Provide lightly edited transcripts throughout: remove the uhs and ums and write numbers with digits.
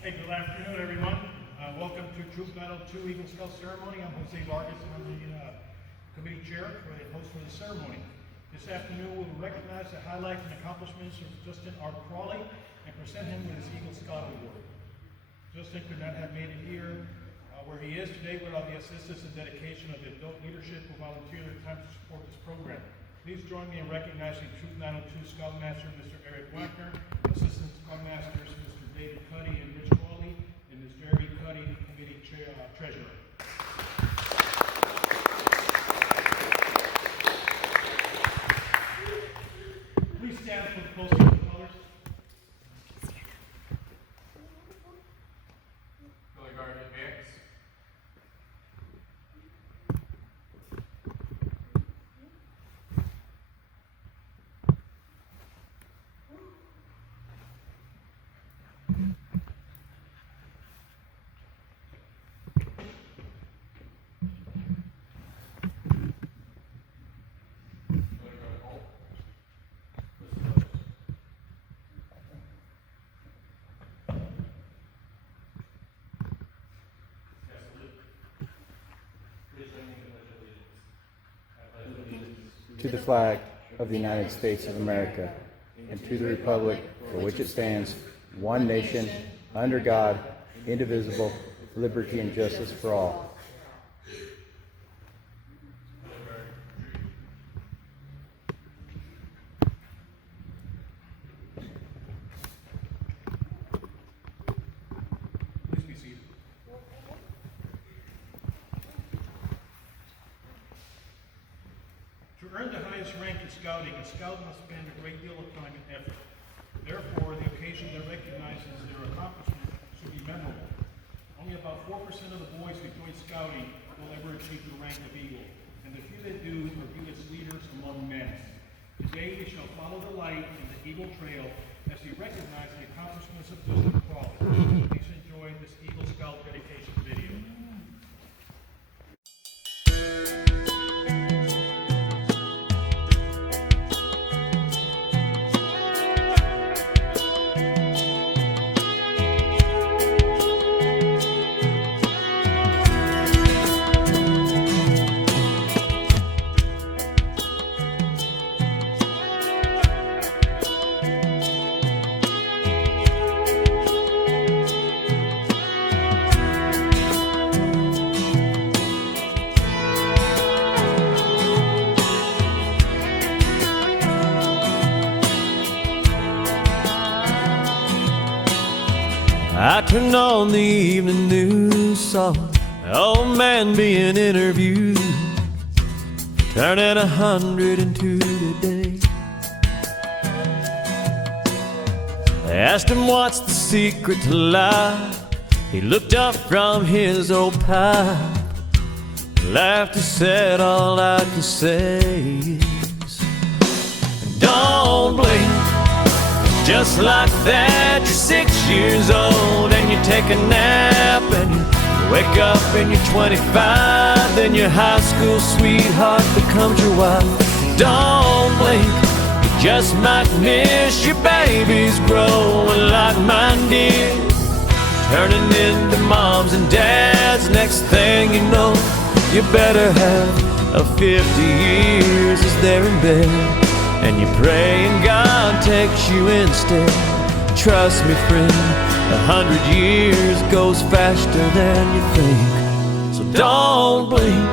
Hey, good afternoon, everyone. Welcome to Troop Battle 2 Eagle Scout Ceremony. I'm Jose Vargas, and I'm the committee chair for the host for the ceremony. This afternoon, we will recognize the highlights and accomplishments of Justin R. Crawley and present him with his Eagle Scout Award. Justin could not have made it here where he is today without the assistance and dedication of the adult leadership who volunteered their time to support this program. Please join me in recognizing Troop 902 Scoutmaster Mr. Eric Wagner, Assistant Scoutmasters Mr. David Cuddy and Rich Crawley, and Ms. Jerry Cuddy, Committee Treasurer. Please stand for the posting of the colors. Color guard advance. To the flag of the United States of America, and to the republic for which it stands, one nation, under God, indivisible, liberty and justice for all. Please be seated. To earn the highest rank in scouting, a scout must spend a great deal of time and effort. Therefore, the occasion that recognizes their accomplishment should be memorable. Only about 4% of the boys who join scouting will ever achieve the rank of Eagle, and the few that do are viewed as leaders among men. Today, we shall follow the light in the Eagle Trail as we recognize the accomplishments of Justin Crawley. Please enjoy this Eagle Scout dedication video. I turned on the evening news, saw an old man being interviewed, turning 102 today. They asked him what's the secret to life. He looked up from his old pipe, laughed and said, all I can say is, don't blink. Just like that, you're 6 years old and you take a nap and you wake up and you're 25. Then your high school sweetheart becomes your wife. Don't blink, you just might miss your babies growing like mine did, turning into moms and dads. Next thing you know, you better have a 50 years as they're in bed, and you pray and God takes you instead. Trust me, friend, 100 years goes faster than you think, so don't blink.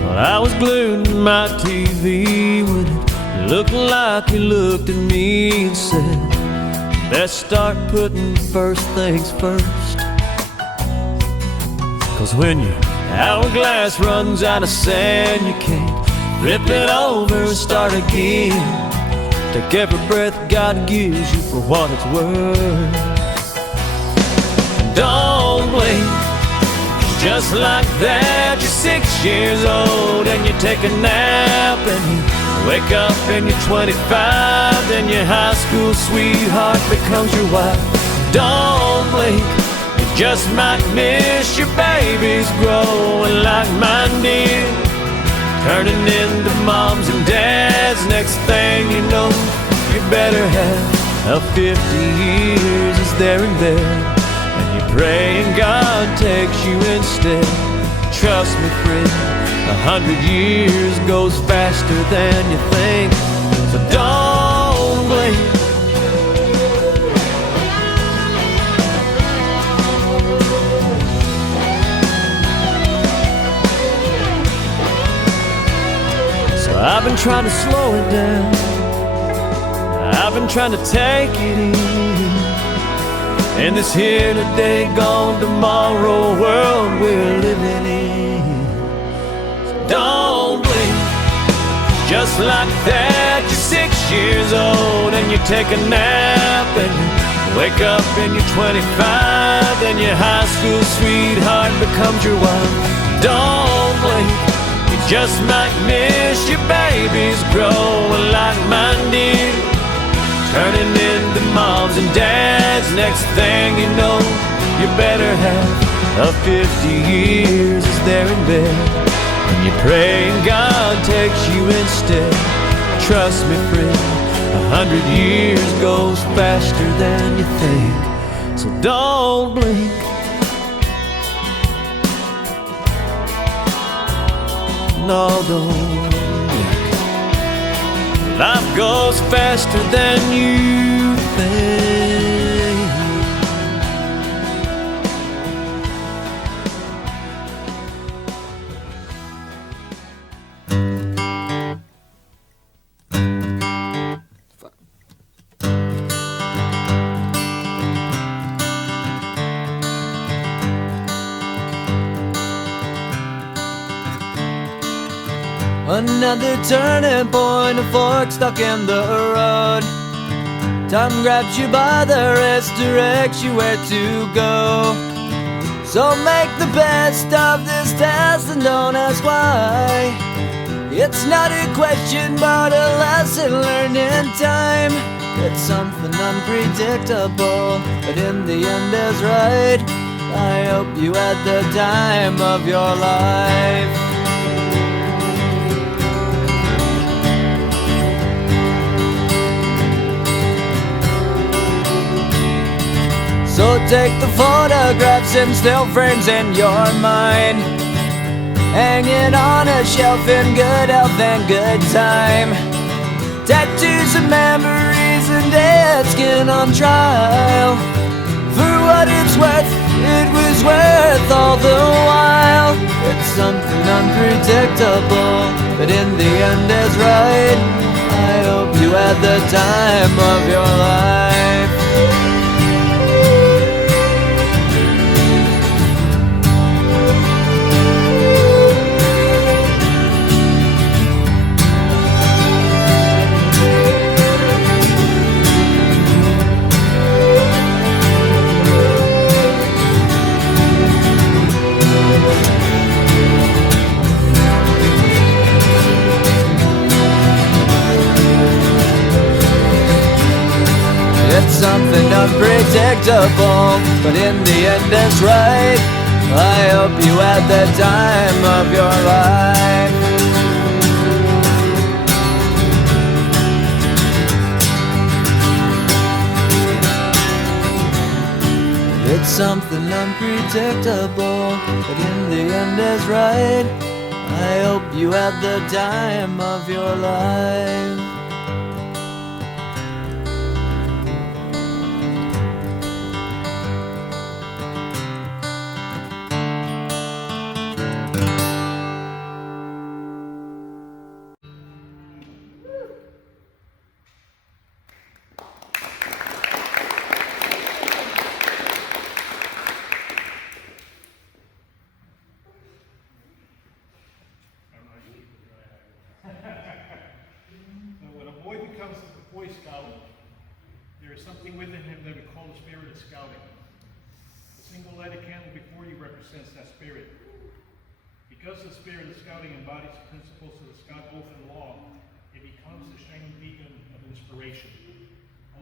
Well, I was glued to my TV when it looked like he looked at me and said, let's start putting first things first. 'Cause when your hourglass runs out of sand, you can't flip it over and start again. Take every breath God gives you for what it's worth. Don't blink, just like that, you're 6 years old and you take a nap and you wake up and you're 25. Then your high school sweetheart becomes your wife. Don't blink, just might miss your babies growing like mine did, turning into moms and dads. Next thing you know, you better have 50 years is there in bed, and you're praying God takes you instead. Trust me, friend, 100 years goes faster than you think, so don't blink. So I've been trying to slow it down, I've been trying to take it easy in this here today, gone tomorrow world we're living in. So don't blink. Just like that, you're 6 years old and you take a nap and you wake up and you're 25 and your high school sweetheart becomes your wife. Don't blink. You just might miss your babies growing like mine did, turning into moms and dads. Next thing you know, you better have 50 years is there in bed, and you're praying God takes you instead. Trust me, friend, 100 years goes faster than you think, so don't blink. No, don't blink. Life goes faster than you think. Another turning point, a fork stuck in the road. Time grabs you by the wrist, directs you where to go. So make the best of this test and don't ask why. It's not a question but a lesson learned in time. It's something unpredictable, but in the end is right. I hope you had the time of your life. So take the photographs and still frames in your mind, hanging on a shelf in good health and good time. Tattoos and memories and dead skin on trial. For what it's worth, it was worth all the while. It's something unpredictable, but in the end is right. I hope you had the time of your life. It's something unpredictable, but in the end it's right. I hope you had the time of your life. It's something unpredictable, but in the end is right. I hope you had the time of your life. When a boy becomes a Boy Scout, there is something within him that we call the spirit of scouting. The single lighted candle before you represents that spirit. Because the spirit of scouting embodies the principles of the Scout oath and law, it becomes the shining beacon of inspiration.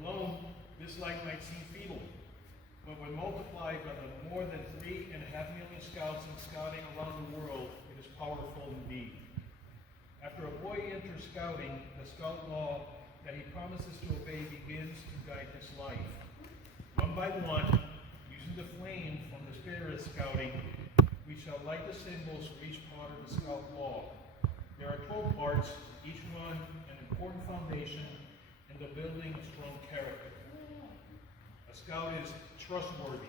Alone, this light might seem feeble, but when multiplied by the more than 3.5 million scouts and scouting around the world, it is powerful indeed. enter scouting, the scout law that he promises to obey begins to guide his life. One by one, using the flame from the spirit of scouting, we shall light the symbols for each part of the scout law. There are 12 parts, each one an important foundation in the building strong character. A scout is trustworthy,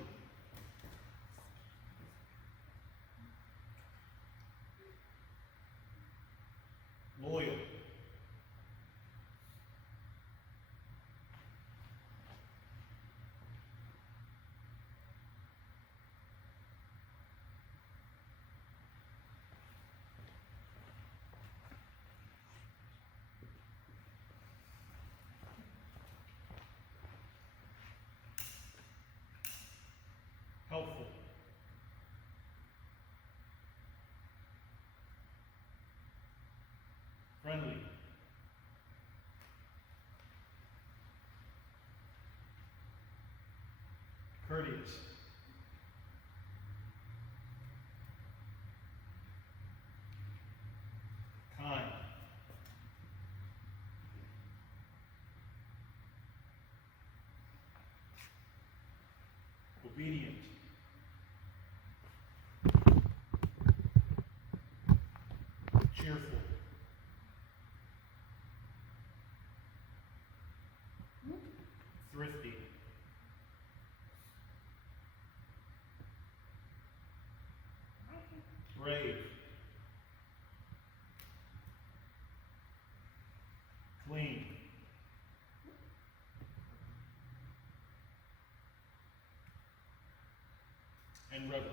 loyal, helpful, friendly, courteous, kind, obedient, cheerful, thrifty, brave, clean, and reverent.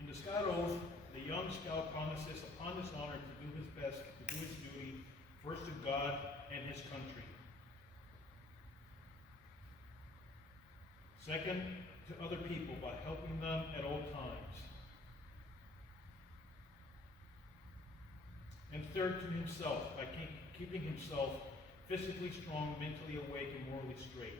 In the Scout Oath, the young scout promises upon this honor to do his best to do his duty, first to God and his country. Second, to other people by helping them at all times. And third, to himself by keeping himself physically strong, mentally awake, and morally straight.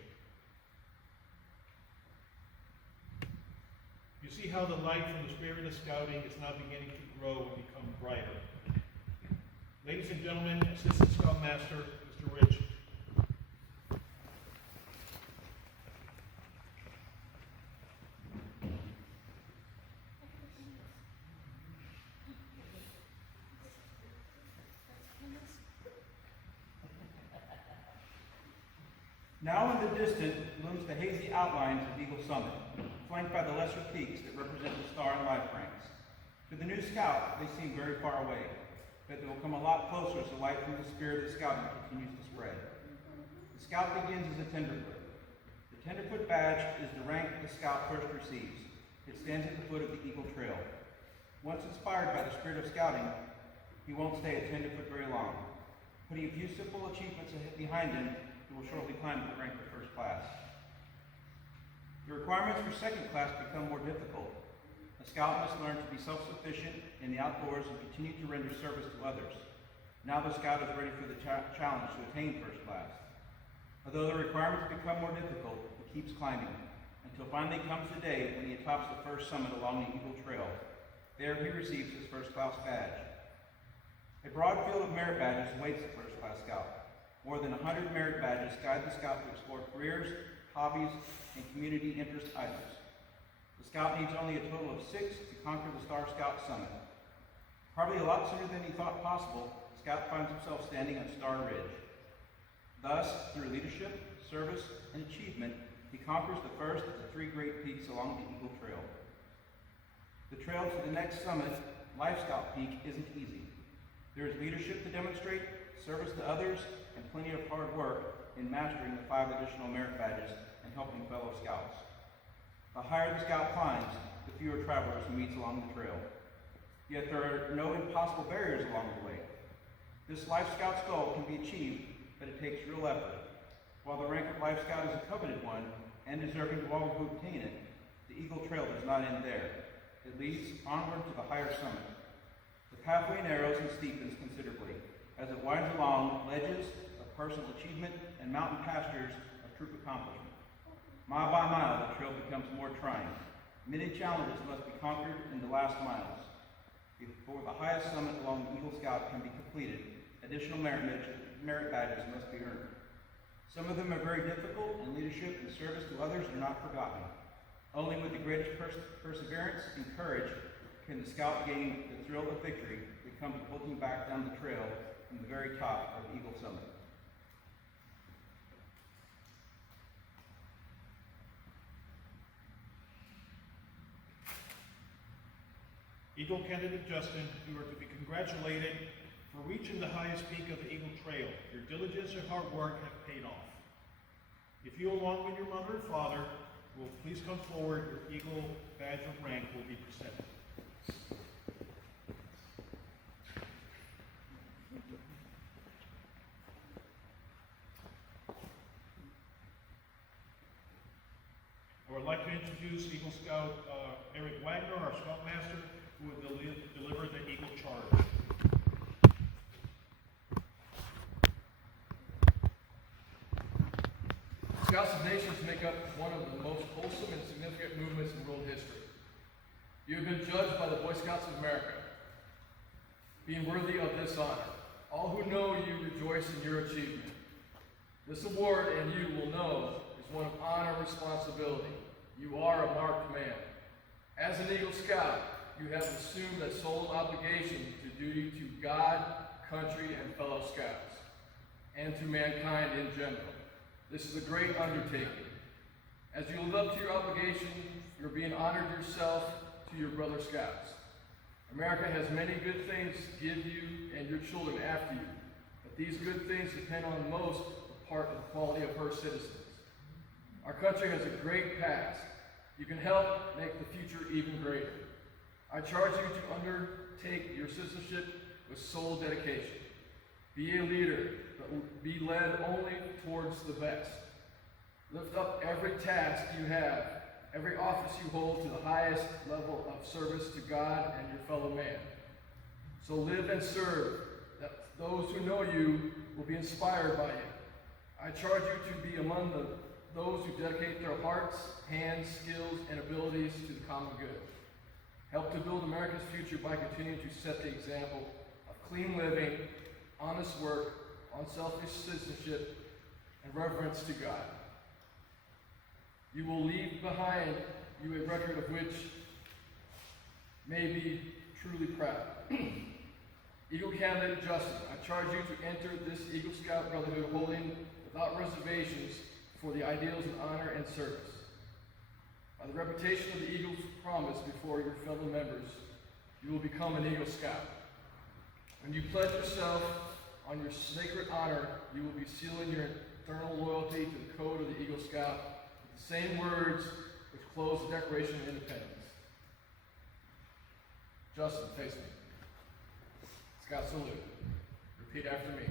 You see how the light from the spirit of scouting is now beginning to grow and become brighter. Ladies and gentlemen, Assistant Scoutmaster, Mr. Rich. Now in the distance looms the hazy outlines of Eagle Summit, flanked by the lesser peaks that represent the star and life ranks. To the new scout, they seem very far away, but they will come a lot closer as the light from the spirit of scouting continues to spread. The scout begins as a tenderfoot. The tenderfoot badge is the rank the scout first receives. It stands at the foot of the Eagle Trail. Once inspired by the spirit of scouting, he won't stay a tenderfoot very long. Putting a few simple achievements behind him, he will shortly climb to the rank of first class. The requirements for second class become more difficult. A scout must learn to be self-sufficient in the outdoors and continue to render service to others. Now the scout is ready for the challenge to attain first class. Although the requirements become more difficult, he keeps climbing, until finally comes the day when he tops the first summit along the Eagle Trail. There he receives his first class badge. A broad field of merit badges awaits the first class scout. More than 100 merit badges guide the scout to explore careers, hobbies, and community interest items. The scout needs only a total of 6 to conquer the Star Scout Summit. Probably a lot sooner than he thought possible, the scout finds himself standing on Star Ridge. Thus, through leadership, service, and achievement, he conquers the first of the 3 great peaks along the Eagle Trail. The trail to the next summit, Life Scout Peak, isn't easy. There is leadership to demonstrate, service to others, and plenty of hard work in mastering the 5 additional merit badges and helping fellow scouts. The higher the scout climbs, the fewer travelers he meets along the trail. Yet there are no impossible barriers along the way. This Life Scout's goal can be achieved, but it takes real effort. While the rank of Life Scout is a coveted one, and deserving to all who obtain it, the Eagle Trail does not end there. It leads onward to the higher summit. The pathway narrows and steepens considerably, as it winds along ledges of personal achievement and mountain pastures of troop accomplishment. Mile by mile, the trail becomes becomes more trying. Many challenges must be conquered in the last miles. Before the highest summit along the Eagle Scout can be completed, additional merit badges must be earned. Some of them are very difficult, and leadership and service to others are not forgotten. Only with the greatest perseverance and courage can the Scout gain the thrill of victory that comes with looking back down the trail from the very top of Eagle Summit. Eagle candidate Justin, you are to be congratulated for reaching the highest peak of the Eagle Trail. Your diligence and hard work have paid off. If you, along with your mother and father, will please come forward, your Eagle badge of rank will be presented. I would like to introduce Eagle Scout Eric Wagner, our Scoutmaster, who will deliver the Eagle Charge. Scouts of Nations make up one of the most wholesome and significant movements in world history. You have been judged by the Boy Scouts of America, being worthy of this honor. All who know you rejoice in your achievement. This award, and you will know, is one of honor and responsibility. You are a marked man. As an Eagle Scout, you have assumed a solemn obligation to duty to God, country, and fellow Scouts, and to mankind in general. This is a great undertaking. As you live up to your obligation, you're being honored yourself to your brother Scouts. America has many good things to give you and your children after you, but these good things depend on most part of the quality of her citizens. Our country has a great past. You can help make the future even greater. I charge you to undertake your citizenship with sole dedication. Be a leader, but be led only towards the best. Lift up every task you have, every office you hold to the highest level of service to God and your fellow man. So live and serve, that those who know you will be inspired by you. I charge you to be among those who dedicate their hearts, hands, skills, and abilities to the common good. Help to build America's future by continuing to set the example of clean living, honest work, unselfish citizenship, and reverence to God. You will leave behind you a record of which may be truly proud. Eagle candidate Justin, I charge you to enter this Eagle Scout Brotherhood holding without reservations for the ideals of honor and service. By the reputation of the Eagle's promise before your fellow members, you will become an Eagle Scout. When you pledge yourself on your sacred honor, you will be sealing your eternal loyalty to the code of the Eagle Scout with the same words which close the Declaration of Independence. Justin, face me. Scout salute. Repeat after me.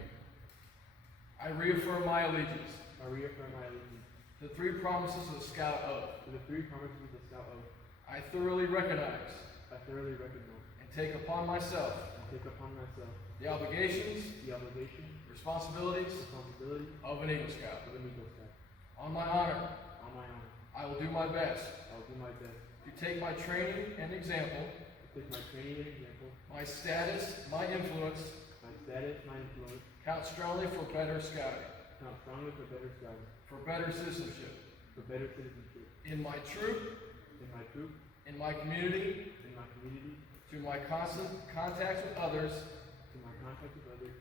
I reaffirm my allegiance I reaffirm my allegiance to the three promises of the Scout Oath. to the three promises of the Scout Oath. I thoroughly recognize I thoroughly recognize and take upon myself and take upon myself the obligations, the obligation, responsibilities responsibility of an Eagle Scout. of an Eagle Scout. On my honor, On my honor, I will do my best I will do my best to take my training and example, to take my training and example, my status, my influence, my status, my influence, count strongly for better scouting, count strongly for better scouting, for better citizenship, for better citizenship, in my troop, in my troop, in my community, in my community, to my constant contacts with others. to my contact with others.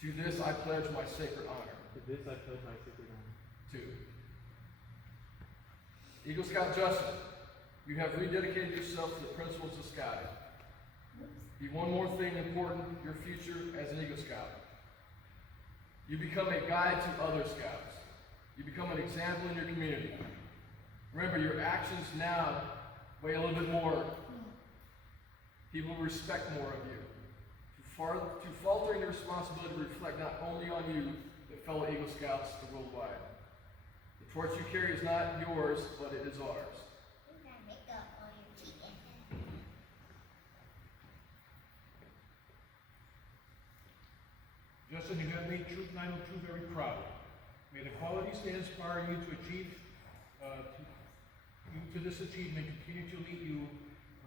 To this I pledge my sacred honor. To this I pledge my sacred honor. 2. Eagle Scout Justin, you have rededicated yourself to the principles of scouting. Be one more thing important, your future as an Eagle Scout. You become a guide to other Scouts. You become an example in your community. Remember, your actions now weigh a little bit more. People respect more of you. To falter in your responsibility to reflect not only on you, but fellow Eagle Scouts worldwide. The torch you carry is not yours, but it is ours. Justin, you have made Troop 902 very proud. May the qualities that inspire you to achieve, to to this achievement continue to lead you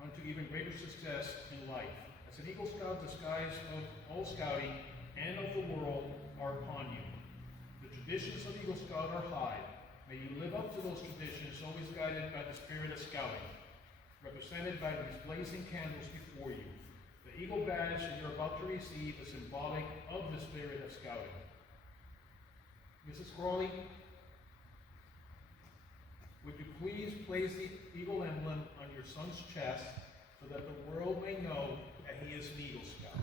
on to even greater success in life. As an Eagle Scout, the skies of all scouting and of the world are upon you. The traditions of Eagle Scout are high. May you live up to those traditions, always guided by the spirit of scouting, represented by these blazing candles before you. The Eagle badge that you're about to receive is symbolic of the spirit of scouting. Mrs. Crawley, would you please place the Eagle emblem on your son's chest so that the world may know that he is an Eagle Scout?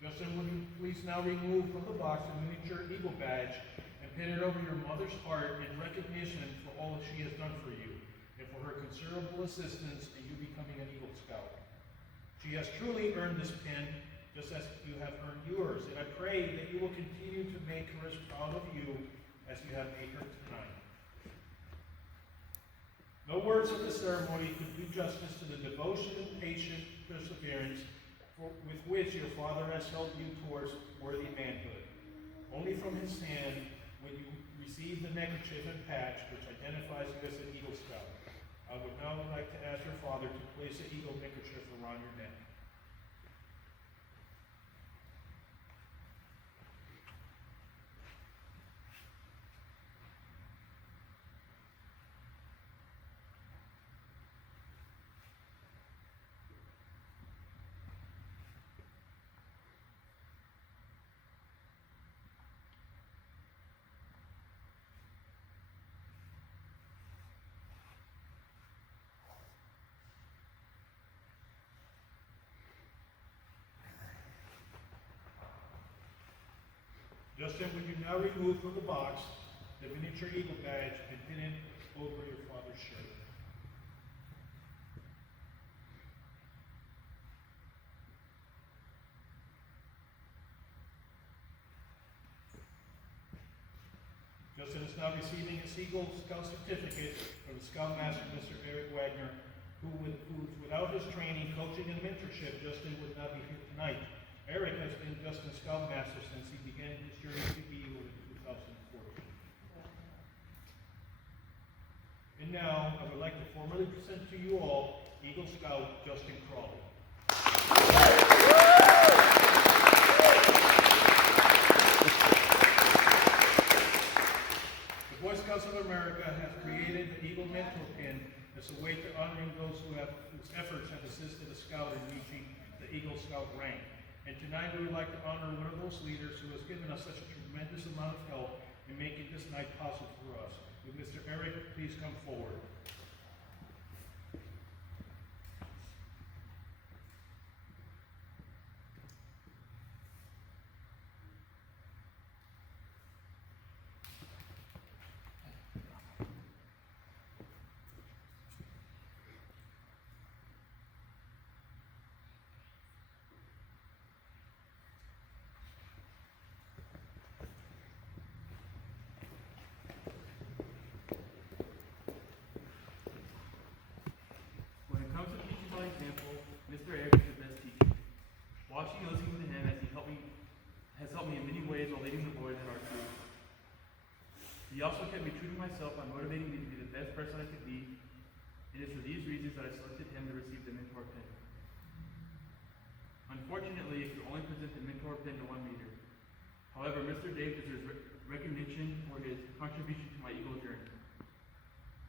Justin, would you please now remove from the box the miniature Eagle badge and pin it over your mother's heart in recognition for all that she has done for you and for her considerable assistance in you becoming an Eagle Scout. She has truly earned this pin, just as you have earned yours, and I pray that you will continue to make her as proud of you as you have made her tonight. No words of the ceremony could do justice to the devotion and patient perseverance with which your father has helped you towards worthy manhood. Only from his hand will you receive the neckerchief and patch which identifies you as an Eagle Scout. I would now like to ask your father to place the Eagle neckerchief around your neck. Justin, would you now remove from the box the miniature Eagle badge and pin it over your father's shirt? Justin is now receiving his Eagle Scout certificate from the Scoutmaster, Mr. Eric Wagner, who without his training, coaching, and mentorship, Justin would not be here tonight. Eric has been Justin's Scoutmaster since he began his journey to be in 2014. And now, I would like to formally present to you all Eagle Scout Justin Crawley. The Boy Scouts of America has created the Eagle Mentor Pin as a way to honoring those whose efforts have assisted a scout in reaching the Eagle Scout rank. And tonight we would like to honor one of those leaders who has given us such a tremendous amount of help in making this night possible for us. Would Mr. Eric please come forward? Mr. Eric is the best teacher. Watching and listening to him as he has helped me in many ways while leading the boys in our school. He also kept me true to myself by motivating me to be the best person I could be, and it's for these reasons that I selected him to receive the mentor pin. Unfortunately, it could only present the mentor pin to one leader. However, Mr. Dave deserves recognition for his contribution to my Eagle journey.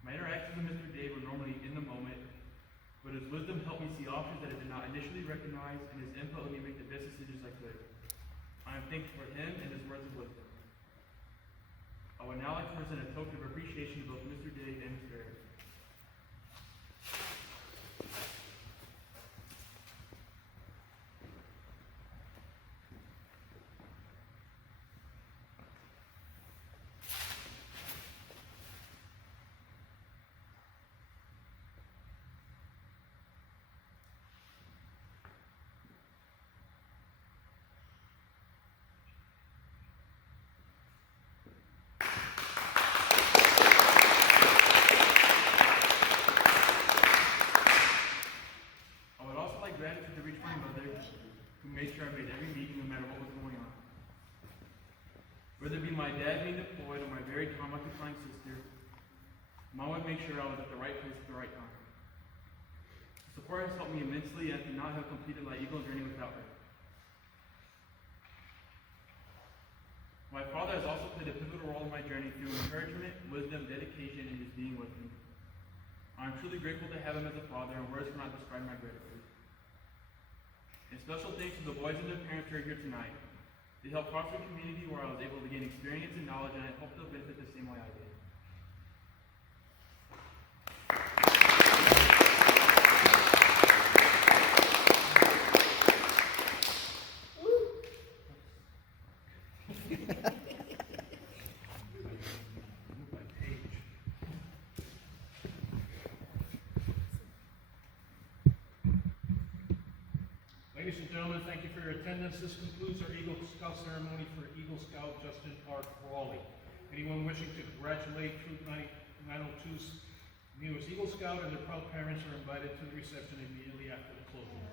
My interactions with Mr. Dave were normally in the moment, but his wisdom helped me see options that I did not initially recognize, and his input let me make the best decisions I could. I am thankful for him and his words of wisdom. I would now like to present a token of appreciation to both Mr. Dave and Mr. Eric. at every meeting, no matter what was going on. Whether it be my dad being deployed or my very trauma-confined sister, Mom would make sure I was at the right place at the right time. The support has helped me immensely, and I could not have completed my Eagle journey without her. My father has also played a pivotal role in my journey through encouragement, wisdom, dedication, and just being with me. I am truly grateful to have him as a father, and words cannot describe my gratitude. And special thanks to the boys and their parents who are here tonight. They helped foster a community where I was able to gain experience and knowledge, and I hope they'll benefit the same way I did. Ladies and gentlemen, thank you for your attendance. This concludes our Eagle Scout ceremony for Eagle Scout Justin R. Crawley. Anyone wishing to congratulate Troop 902's newest Eagle Scout and their proud parents are invited to the reception immediately after the closing.